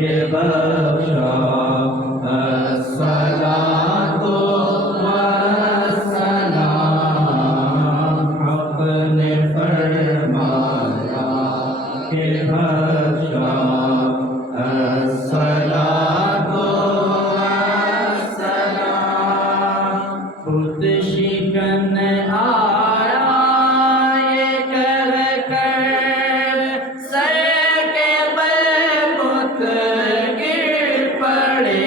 के बख्शा। अस्सलातु वस्सलाम हक़ ने फरमाया के बख्शा। अस्सलातु वस्सलाम खुद शिकन आया ये कह कर सर के बल बुत गिर पड़े।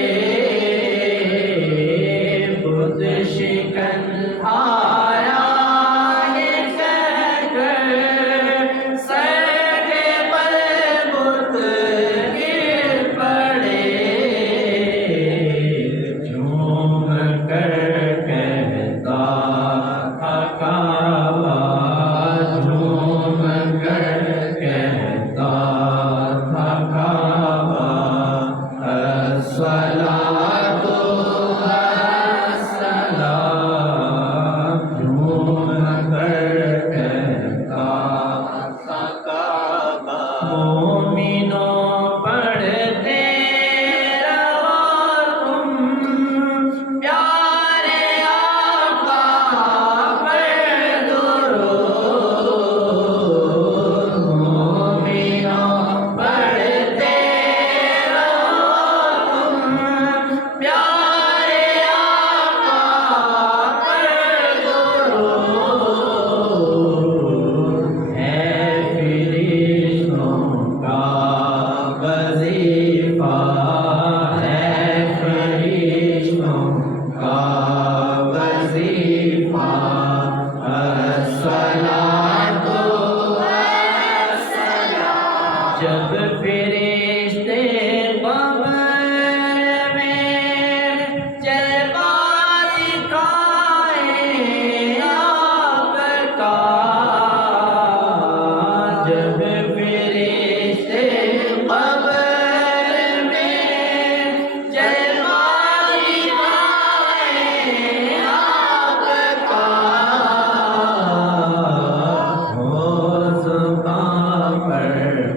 खुद शिकन आया ये कह कर सर के बल बुत गिर पड़े। झूम कर कहता था काबा, झूम कर कहता था काबा। अस्सलातु वस्सलाम झूम कर कहता था काबा। मोमिनों पढ़ते रहो तुम प्यारे आका पर दुरूद। मोमिनों पढ़ते रहो तुम प्यारे आका पर दुरूद। है फरिश्तों का वजीफा, है फरिश्तों का वजीफा। अस्सलातु वस्सलाम जब फरिश्ते कब्र में जलवा दिखाएं आपका। जब फरिश्ते कब्र में जलवा दिखाएं आपका। हो ज़ुबां पर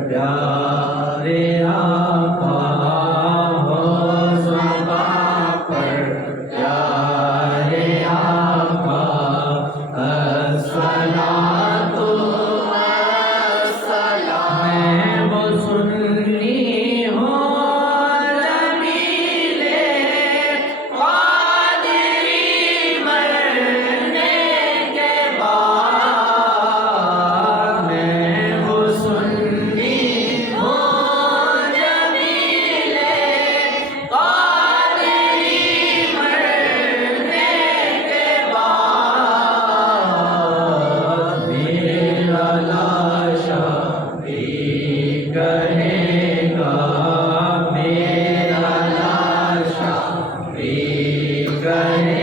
प्यारे आका, हो ज़ुबां पर प्यारे आका। अस्सलातु वस्सलाम मैं वो सुन्नी हूँ जमीले क़ादिरी मरने के बाद। मैं वो सुन्नी हूँ जमीले क़ादिरी मरने के बाद। मेरा लाशा भी कहेगा, मेरा लाशा भी कहेगा।